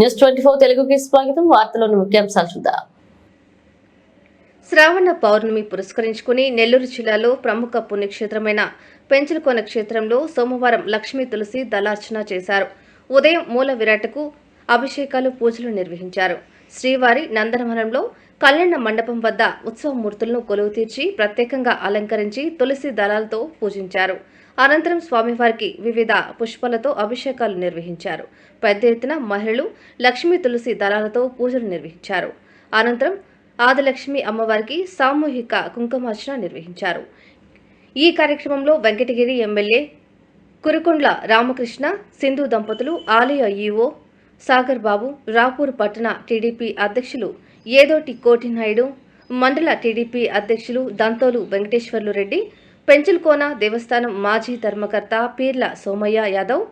News 24 తెలుగుకి స్వాగతం. వార్తలోని ముఖ్యాంశాలు చూద్దాం. శ్రావణ పౌర్ణమి పురస్కరించుకుని నెల్లూరు జిల్లాలో ప్రముఖ పుణ్యక్షేత్రమైన పెంచలకోన క్షేత్రంలో సోమవారం లక్ష్మీ తులసి దళార్చన చేశారు. ఉదయం మూల విరాటకు అభిషేకాలు, పూజలు నిర్వహించారు. శ్రీవారి నందనవనంలో కళ్యాణ మండపం వద్ద ఉత్సవమూర్తులను కొలువు తీర్చి ప్రత్యేకంగా అలంకరించి తులసి దళాలతో పూజించారు. అనంతరం స్వామివారికి వివిధ పుష్పాలతో అభిషేకాలు నిర్వహించారు. పెద్ద ఎత్తున మహిళలు లక్ష్మీ తులసి దళాలతో పూజలు నిర్వహించారు. అనంతరం ఆదిలక్ష్మి అమ్మవారికి సామూహిక కుంకుమార్చన నిర్వహించారు. ఈ కార్యక్రమంలో వెంకటగిరి ఎమ్మెల్యే కురుకొండ్ల రామకృష్ణ, సింధు దంపతులు, ఆలయ ఈవో సాగర్ బాబు, రాపూర్ పట్టణ టీడీపీ అధ్యక్షులు ఏదోటి కోటినాయుడు, మండల టీడీపీ అధ్యక్షులు దంతోలు వెంకటేశ్వర్లు రెడ్డి, పెంచలకోన దేవస్థానం మాజీ ధర్మకర్త పీర్ల సోమయ్య యాదవ్,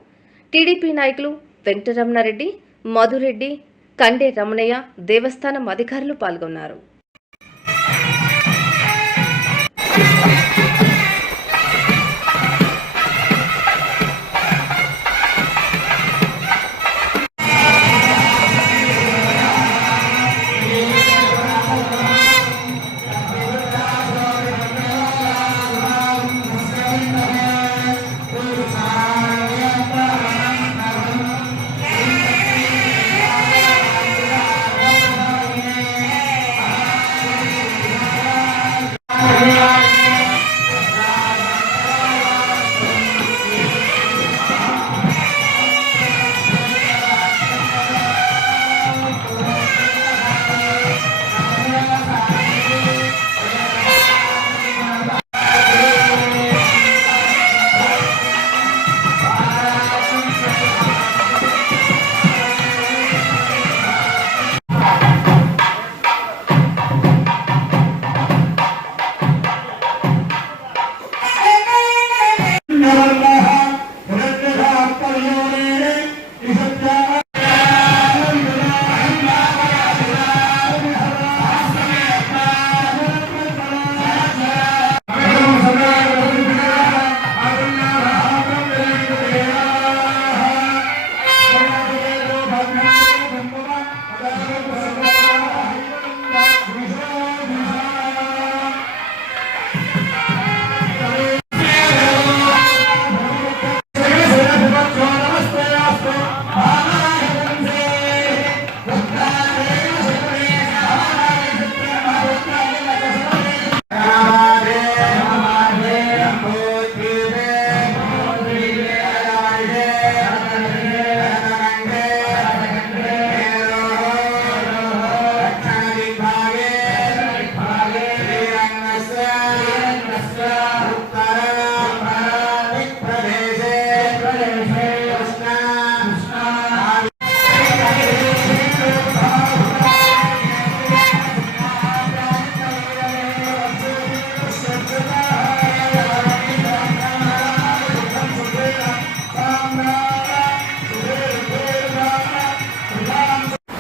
టీడీపీ నాయకులు వెంకటరమణారెడ్డి, మధురెడ్డి, కండే రమణయ్య, దేవస్థానం అధికారులు పాల్గొన్నారు.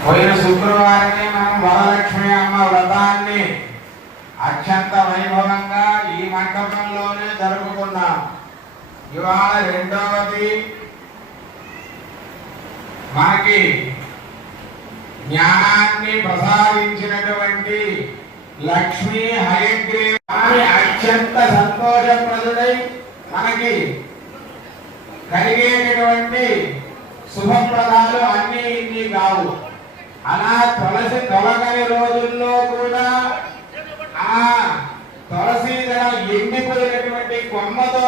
పోయిన శుక్రవారమే మనం వరలక్ష్మి అమ్మ వ్రతాన్ని అత్యంత వైభవంగా ఈ మండపంలోనే జరుపుకున్నాం. ఇవాళ రెండవది మనకి జ్ఞానాన్ని ప్రసాదించినటువంటి లక్ష్మీ హయగ్రీవామి అత్యంత సంతోషప్రదుడై మనకి కలిగేటటువంటి శుభప్రదాలు అన్నీ ఇన్ని కావు. అలా తులసి తొలగని రోజుల్లో కూడా ఆ తులసి దళం ఎండిపోయినటువంటి కొమ్మతో